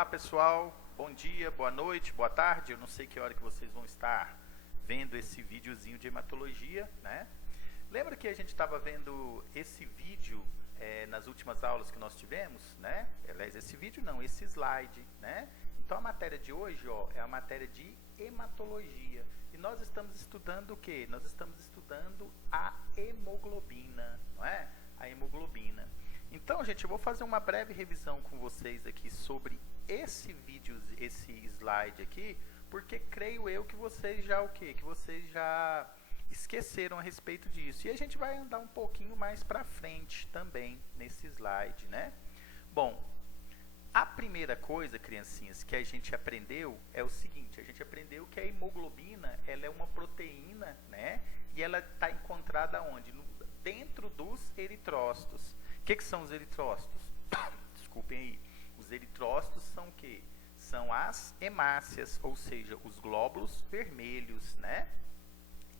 Olá pessoal, bom dia, boa noite, boa tarde. Eu não sei que hora que vocês vão estar vendo esse videozinho de hematologia, né? Lembra que a gente estava vendo esse vídeo nas últimas aulas que nós tivemos, né? Aliás, esse vídeo não, esse slide, né? Então a matéria de hoje, ó, é a matéria de hematologia. E nós estamos estudando o quê? Nós estamos estudando a hemoglobina, não é? A hemoglobina. Então, gente, eu vou fazer uma breve revisão com vocês aqui sobre esse vídeo, esse slide aqui, porque creio eu que vocês já que vocês já esqueceram a respeito disso. E a gente vai andar um pouquinho mais para frente também nesse slide, né? Bom, a primeira coisa, criancinhas, que a gente aprendeu é o seguinte: a gente aprendeu que a hemoglobina, ela é uma proteína, né? E ela está encontrada onde? Dentro dos eritrócitos. O que são os eritrócitos? Desculpem aí. Os eritrócitos são o quê? São as hemácias, ou seja, os glóbulos vermelhos, né?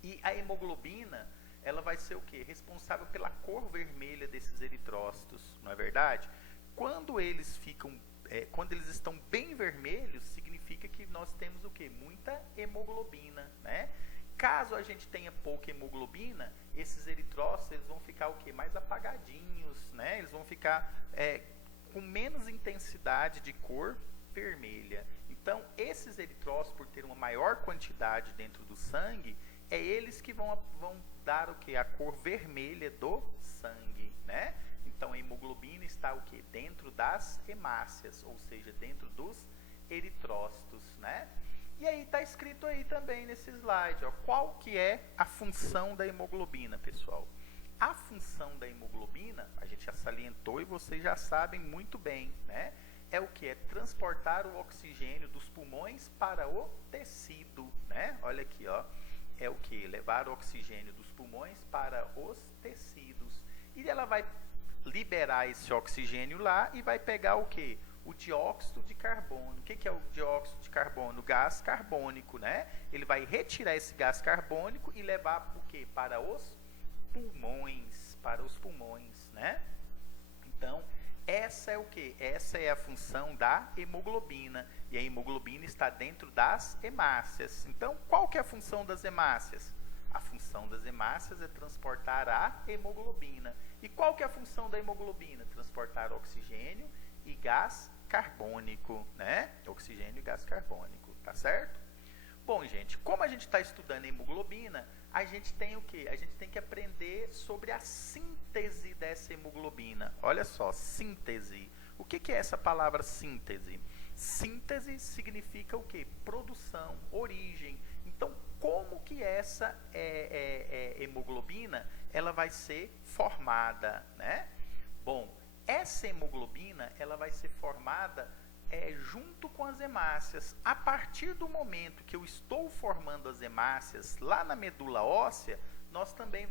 E a hemoglobina, ela vai ser o quê? Responsável pela cor vermelha desses eritrócitos, não é verdade? Quando eles estão bem vermelhos, significa que nós temos o quê? Muita hemoglobina, né? Caso a gente tenha pouca hemoglobina, esses eritrócitos eles vão ficar o quê? Mais apagadinhos, né? Eles vão ficar com menos intensidade de cor vermelha. Então, esses eritrócitos, por ter uma maior quantidade dentro do sangue, é eles que vão dar o quê? A cor vermelha do sangue, né? Então, a hemoglobina está o quê? Dentro das hemácias, ou seja, dentro dos eritrócitos, né? E aí está escrito aí também nesse slide, ó, qual que é a função da hemoglobina, pessoal? A função da hemoglobina, a gente já salientou e vocês já sabem muito bem, né? É o que? É transportar o oxigênio dos pulmões para o tecido, né? Olha aqui, ó. É o que? Levar o oxigênio dos pulmões para os tecidos. E ela vai liberar esse oxigênio lá e vai pegar o que? O dióxido de carbono. O que é o dióxido de carbono? O gás carbônico, né? Ele vai retirar esse gás carbônico e levar o quê? Para os pulmões, né? Então, essa é o que? Essa é a função da hemoglobina. E a hemoglobina está dentro das hemácias. Então, qual que é a função das hemácias? A função das hemácias é transportar a hemoglobina. E qual que é a função da hemoglobina? Transportar oxigênio e gás carbônico, né? Oxigênio e gás carbônico, tá certo? Bom, gente, como a gente está estudando a hemoglobina, a gente tem o quê? A gente tem que aprender sobre a síntese dessa hemoglobina. Olha só, síntese. O que é essa palavra síntese? Síntese significa o quê? Produção, origem. Então, como que essa hemoglobina ela vai ser formada, né? Bom, essa hemoglobina ela vai ser formada junto com as hemácias. A partir do momento que eu estou formando as hemácias lá na medula óssea, nós também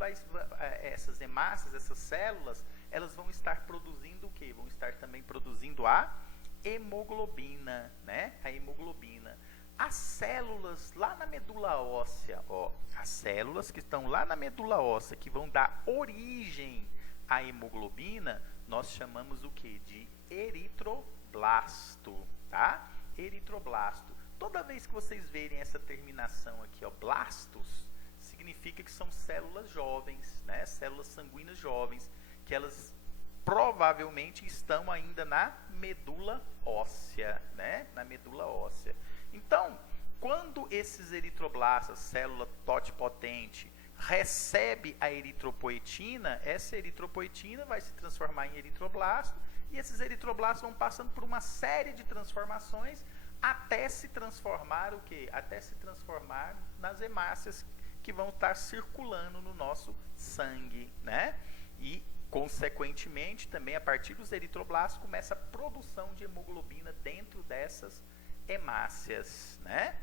essas hemácias, essas células, elas vão estar produzindo o quê? Vão estar também produzindo a hemoglobina, né? A hemoglobina. As células lá na medula óssea, ó, as células que estão lá na medula óssea, que vão dar origem à hemoglobina, nós chamamos o que? De eritroblasto, tá? Eritroblasto. Toda vez que vocês verem essa terminação aqui, ó, blastos, significa que são células jovens, né? Células sanguíneas jovens, que elas provavelmente estão ainda na medula óssea, né? Na medula óssea. Então, quando esses eritroblastos, célula totipotente, recebe a eritropoetina, essa eritropoetina vai se transformar em eritroblasto e esses eritroblastos vão passando por uma série de transformações até se transformar o quê? Até se transformar nas hemácias que vão estar circulando no nosso sangue, né? E, consequentemente, também a partir dos eritroblastos começa a produção de hemoglobina dentro dessas hemácias, né?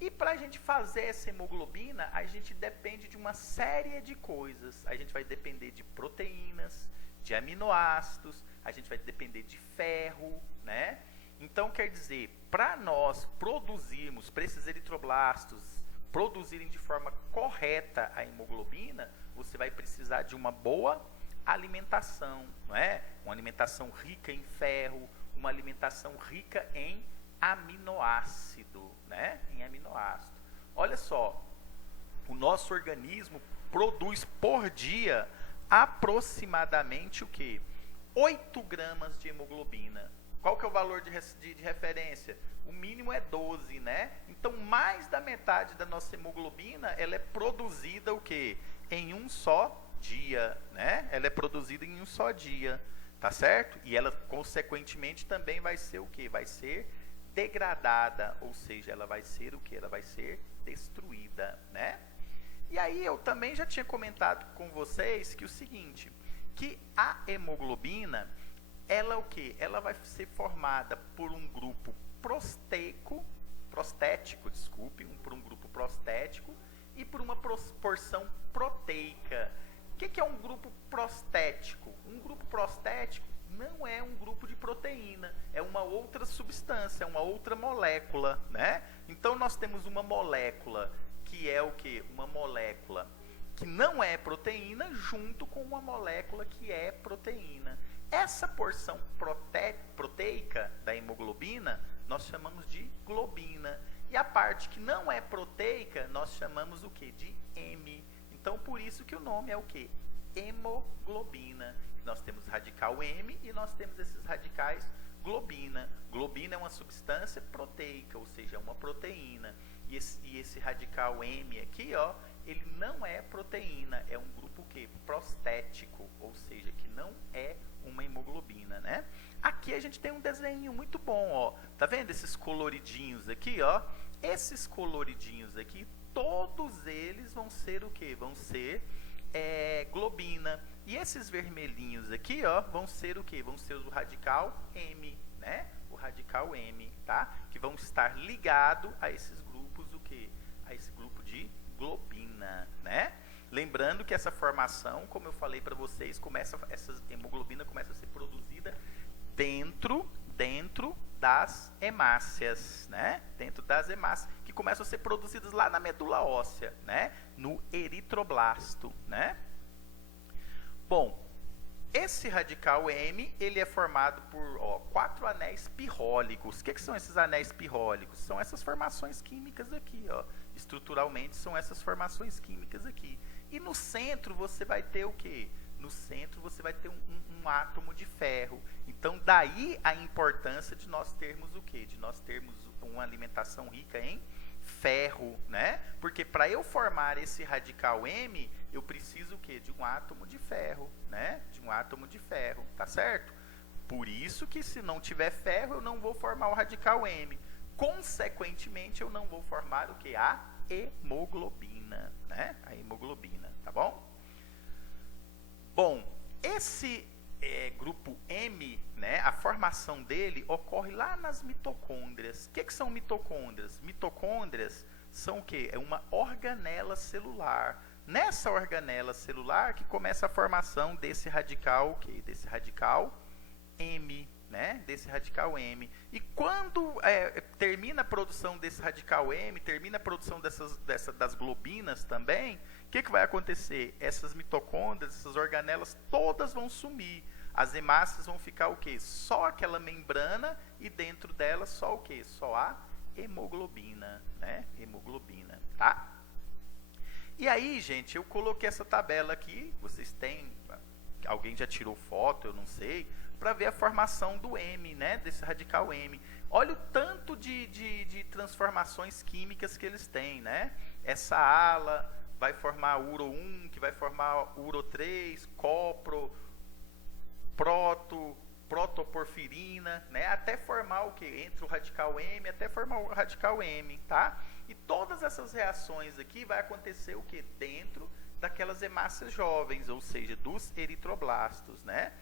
E para a gente fazer essa hemoglobina, a gente depende de uma série de coisas. A gente vai depender de proteínas, de aminoácidos, a gente vai depender de ferro, né? Então, quer dizer, para nós produzirmos, para esses eritroblastos produzirem de forma correta a hemoglobina, você vai precisar de uma boa alimentação, não é? Uma alimentação rica em ferro, uma alimentação rica em aminoácido, né? Em aminoácido. Olha só, o nosso organismo produz por dia aproximadamente o quê? 8 gramas de hemoglobina. Qual que é o valor de referência? O mínimo é 12, né? Então, mais da metade da nossa hemoglobina, ela é produzida o quê? Em um só dia, né? Ela é produzida em um só dia, tá certo? E ela, consequentemente, também vai ser o quê? Vai ser degradada, ou seja, ela vai ser o quê? Ela vai ser destruída, né? E aí eu também já tinha comentado com vocês que o seguinte, que a hemoglobina, ela o quê? Ela vai ser formada por um grupo prostético, por um grupo prostético e por uma porção proteica. O que é um grupo prostético? Um grupo prostético não é um grupo de proteína, é uma outra substância, é uma outra molécula, né? Então nós temos uma molécula que é o quê? Uma molécula que não é proteína junto com uma molécula que é proteína. Essa porção proteica da hemoglobina nós chamamos de globina. E a parte que não é proteica nós chamamos o quê? De heme. Então por isso que o nome é o quê? Hemoglobina. Nós temos radical heme e nós temos esses radicais globina. Globina é uma substância proteica, ou seja, é uma proteína. E esse radical heme aqui, ó, ele não é proteína, é um grupo que prostético, ou seja, que não é uma hemoglobina, né? Aqui a gente tem um desenho muito bom, ó. Tá vendo esses coloridinhos aqui, ó? Esses coloridinhos aqui, todos eles vão ser o quê? Vão ser globina. E esses vermelhinhos aqui, ó, vão ser o quê? Vão ser o radical heme, né? O radical heme, tá? Que vão estar ligados a esses grupos, o quê? A esse grupo de globina, né? Lembrando que essa formação, como eu falei para vocês, essa hemoglobina começa a ser produzida dentro das hemácias, né? Dentro das hemácias, que começam a ser produzidas lá na medula óssea, né? No eritroblasto, né? Bom, esse radical heme, ele é formado por 4 anéis pirrólicos. O que são esses anéis pirrólicos? São essas formações químicas aqui, ó. Estruturalmente são essas formações químicas aqui. E no centro você vai ter o quê? No centro você vai ter um átomo de ferro. Então daí a importância de nós termos o quê? De nós termos uma alimentação rica em ferro, né? Porque para eu formar esse radical heme, eu preciso o quê? De um átomo de ferro, né? De um átomo de ferro, tá certo? Por isso que se não tiver ferro, eu não vou formar o radical heme. Consequentemente, eu não vou formar o que? A hemoglobina, né? A hemoglobina, tá bom? Bom, esse grupo M, né, a formação dele ocorre lá nas mitocôndrias. O que são mitocôndrias? Mitocôndrias são o quê? É uma organela celular. Nessa organela celular que começa a formação desse radical, o quê? Desse radical M, né? Desse radical M. E quando termina a produção desse radical M, termina a produção das globinas também, o que vai acontecer? Essas mitocôndrias, essas organelas, todas vão sumir. As hemácias vão ficar o quê? Só aquela membrana e dentro dela só o quê? Só a hemoglobina, né? Hemoglobina, tá? E aí, gente, eu coloquei essa tabela aqui, vocês têm, alguém já tirou foto, eu não sei, para ver a formação do M, né? Desse radical M. Olha o tanto de transformações químicas que eles têm, né? Essa ala vai formar uro 1, que vai formar uro 3, copro, protoporfirina, né? Até formar o que? Entre o radical M, até formar o radical M, tá? E todas essas reações aqui vai acontecer o que? Dentro daquelas hemácias jovens, ou seja, dos eritroblastos, né?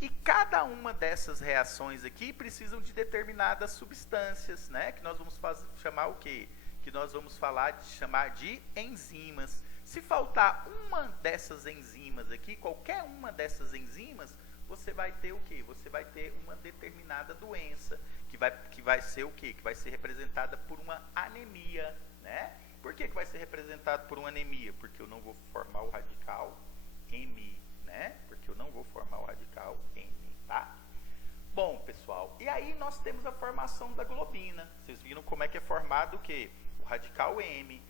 E cada uma dessas reações aqui precisam de determinadas substâncias, né? Que nós vamos chamar o quê? Que nós vamos chamar de enzimas. Se faltar uma dessas enzimas aqui, qualquer uma dessas enzimas, você vai ter o quê? Você vai ter uma determinada doença, que vai ser o quê? Que vai ser representada por uma anemia, né? Por que vai ser representado por uma anemia? Porque eu não vou formar o radical M, né? Porque eu não vou formar o radical M, tá? Bom, pessoal, e aí nós temos a formação da globina. Vocês viram como é que é formado o quê? O radical M.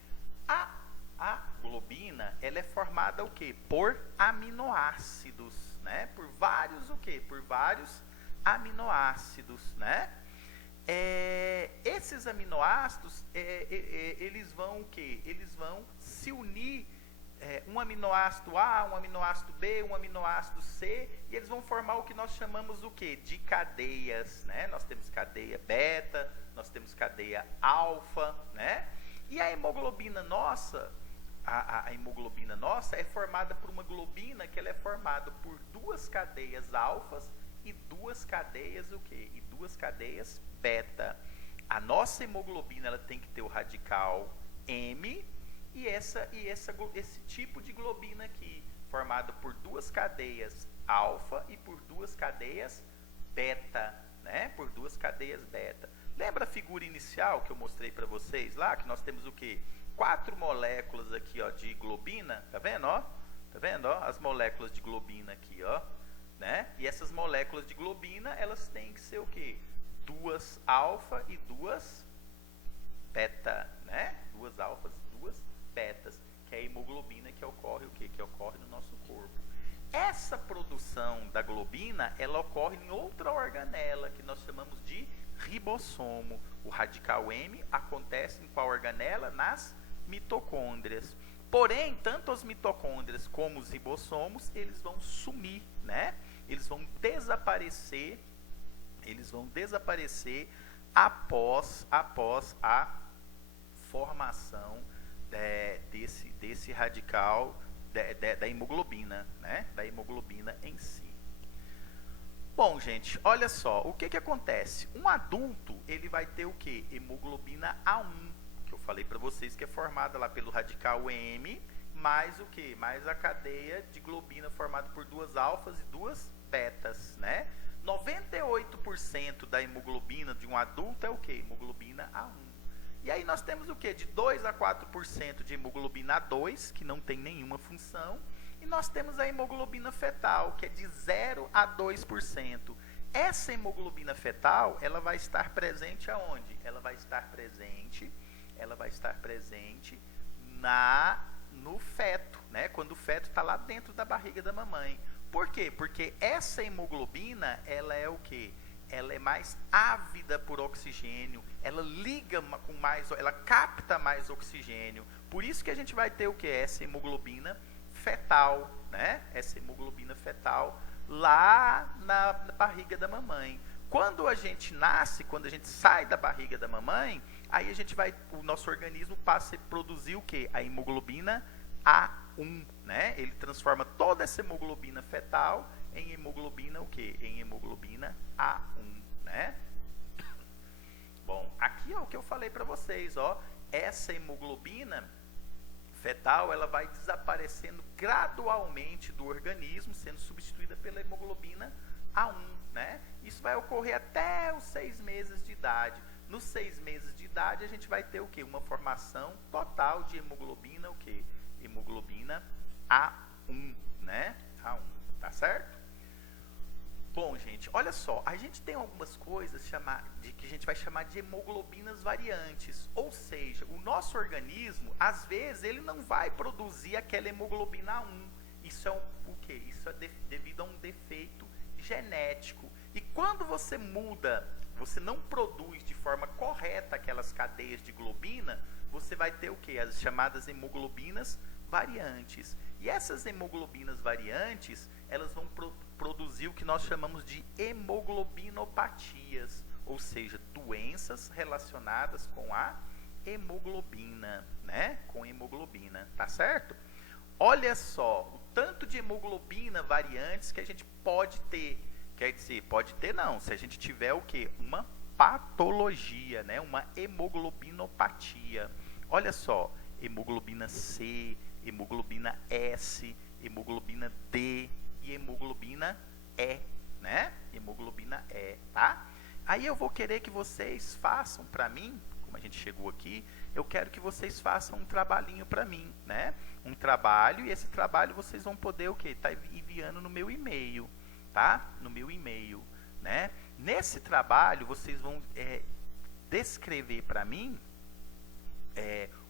A globina, ela é formada o quê? Por aminoácidos, né? Por vários o quê? Por vários aminoácidos, né? Esses aminoácidos, eles vão o quê? Eles vão se unir, um aminoácido A, um aminoácido B, um aminoácido C, e eles vão formar o que nós chamamos o quê? De cadeias, né? Nós temos cadeia beta, nós temos cadeia alfa, né? E a hemoglobina nossa, a hemoglobina nossa é formada por uma globina que ela é formada por duas cadeias alfas e duas cadeias o quê? E duas cadeias beta. A nossa hemoglobina ela tem que ter o radical M e esse tipo de globina aqui, formado por duas cadeias alfa e por duas cadeias beta, né? Por duas cadeias beta. Lembra a figura inicial que eu mostrei para vocês lá, que nós temos o quê? 4 moléculas aqui, ó, de globina, tá vendo, ó? Tá vendo, ó? As moléculas de globina aqui, ó, né? E essas moléculas de globina, elas têm que ser o quê? Duas alfa e duas beta, né? Duas alfas e duas betas, que é a hemoglobina que ocorre o quê? Que ocorre no nosso corpo. Essa produção da globina, ela ocorre em outra organela, que nós chamamos de ribossomo. O radical M acontece em qual organela? Nas mitocôndrias. Porém, tanto as mitocôndrias como os ribossomos, eles vão sumir, né? Eles vão desaparecer após a formação desse radical da hemoglobina, né? Da hemoglobina em si. Bom, gente, olha só, o que acontece? Um adulto, ele vai ter o que? Hemoglobina A1, que eu falei para vocês que é formada lá pelo radical M, mais o que? Mais a cadeia de globina formada por duas alfas e duas betas, né? 98% da hemoglobina de um adulto é o que? Hemoglobina A1. E aí nós temos o que? De 2 a 4% de hemoglobina A2, que não tem nenhuma função. E nós temos a hemoglobina fetal, que é de 0 a 2%. Essa hemoglobina fetal, ela vai estar presente aonde? Ela vai estar presente no feto, né? Quando o feto está lá dentro da barriga da mamãe. Por quê? Porque essa hemoglobina, ela é o quê? Ela é mais ávida por oxigênio, ela liga com mais, ela capta mais oxigênio. Por isso que a gente vai ter o quê? Essa hemoglobina fetal, né? Essa hemoglobina fetal lá na barriga da mamãe. Quando a gente nasce, quando a gente sai da barriga da mamãe, aí o nosso organismo passa a produzir o quê? A hemoglobina A1, né? Ele transforma toda essa hemoglobina fetal em hemoglobina o quê? Em hemoglobina A1, né? Bom, aqui é o que eu falei para vocês, ó. Essa hemoglobina fetal, ela vai desaparecendo gradualmente do organismo, sendo substituída pela hemoglobina A1, né? Isso vai ocorrer até os 6 meses de idade. Nos 6 meses de idade, a gente vai ter o quê? Uma formação total de hemoglobina, o quê? Hemoglobina A1, né? A1, tá certo? Bom, gente, olha só, a gente tem algumas coisas que a gente vai chamar de hemoglobinas variantes, ou seja, o nosso organismo, às vezes, ele não vai produzir aquela hemoglobina A1. Isso é o quê? Isso é devido a um defeito genético. E quando você muda, você não produz de forma correta aquelas cadeias de globina, você vai ter o quê? As chamadas hemoglobinas variantes. E essas hemoglobinas variantes, elas vão produzir o que nós chamamos de hemoglobinopatias, ou seja, doenças relacionadas com a hemoglobina, né? Com hemoglobina, tá certo? Olha só, o tanto de hemoglobina variantes que a gente pode ter. Quer dizer, pode ter não, se a gente tiver o quê? Uma patologia, né? Uma hemoglobinopatia. Olha só, hemoglobina C, hemoglobina S, hemoglobina D e hemoglobina E, né? Hemoglobina E, tá? Aí eu vou querer que vocês façam para mim, como a gente chegou aqui, eu quero que vocês façam um trabalhinho para mim, né? Um trabalho, e esse trabalho vocês vão poder o quê? Tá enviando no meu e-mail, tá? No meu e-mail, né? Nesse trabalho, vocês vão descrever para mim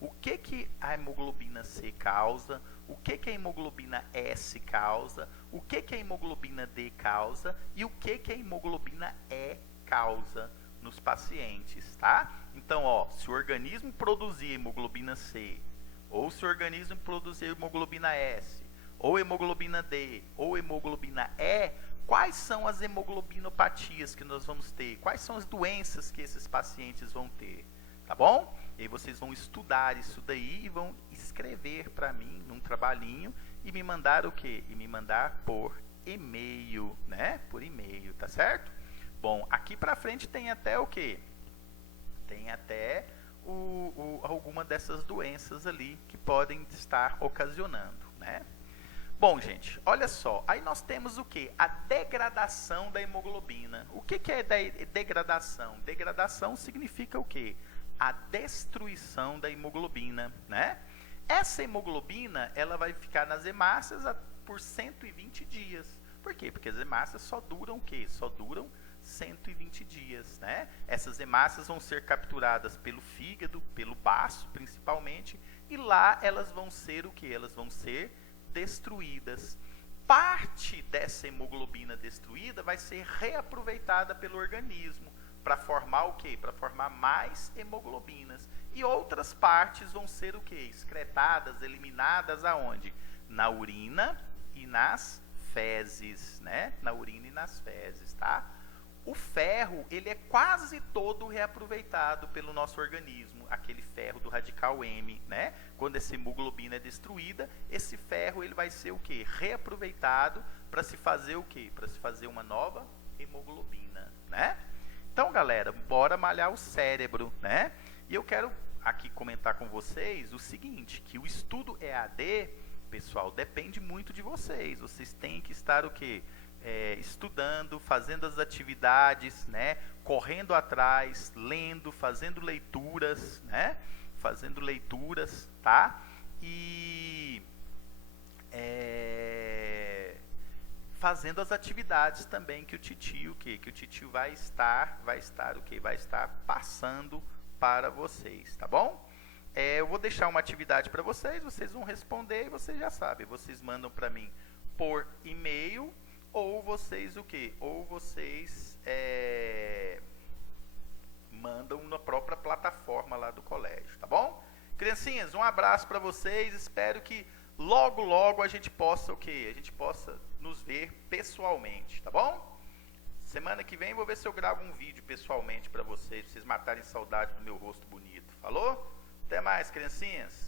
o que a hemoglobina C causa, o que a hemoglobina S causa, o que a hemoglobina D causa e o que a hemoglobina E causa nos pacientes, tá? Então, ó, se o organismo produzir hemoglobina C, ou se o organismo produzir hemoglobina S, ou hemoglobina D, ou hemoglobina E, quais são as hemoglobinopatias que nós vamos ter? Quais são as doenças que esses pacientes vão ter? Tá bom? E aí vocês vão estudar isso daí e vão escrever para mim num trabalhinho e me mandar o quê? E me mandar por e-mail, né? Por e-mail, tá certo? Bom, aqui pra frente tem até o quê? Tem até alguma dessas doenças ali que podem estar ocasionando, né? Bom, gente, olha só. Aí nós temos o quê? A degradação da hemoglobina. O que é degradação? Degradação significa o quê? A destruição da hemoglobina, né? Essa hemoglobina, ela vai ficar nas hemácias por 120 dias. Por quê? Porque as hemácias só duram o quê? Só duram 120 dias, né? Essas hemácias vão ser capturadas pelo fígado, pelo baço, principalmente, e lá elas vão ser o quê? Elas vão ser destruídas. Parte dessa hemoglobina destruída vai ser reaproveitada pelo organismo para formar o quê? Para formar mais hemoglobinas. E outras partes vão ser o quê? Excretadas, eliminadas aonde? Na urina e nas fezes, né? Na urina e nas fezes, tá? O ferro, ele é quase todo reaproveitado pelo nosso organismo, aquele ferro do radical M, né? Quando essa hemoglobina é destruída, esse ferro ele vai ser o quê? Reaproveitado para se fazer o quê? Para se fazer uma nova hemoglobina, né? Então, galera, bora malhar o cérebro, né? E eu quero aqui comentar com vocês o seguinte, que o estudo EAD, pessoal, depende muito de vocês. Vocês têm que estar o quê? Estudando, fazendo as atividades, né? Correndo atrás, lendo, fazendo leituras, né? Fazendo leituras, tá? E fazendo as atividades também que o titio, que o titio vai estar o quê? Vai estar passando para vocês, tá bom? Eu vou deixar uma atividade para vocês vão responder e vocês já sabem. Vocês mandam para mim por e-mail ou vocês o quê? Ou vocês mandam na própria plataforma lá do colégio, tá bom? Criancinhas, um abraço para vocês. Espero que logo, logo a gente possa o quê? A gente possa nos ver pessoalmente, tá bom? Semana que vem vou ver se eu gravo um vídeo pessoalmente para vocês matarem saudade do meu rosto bonito. Falou? Até mais, criancinhas.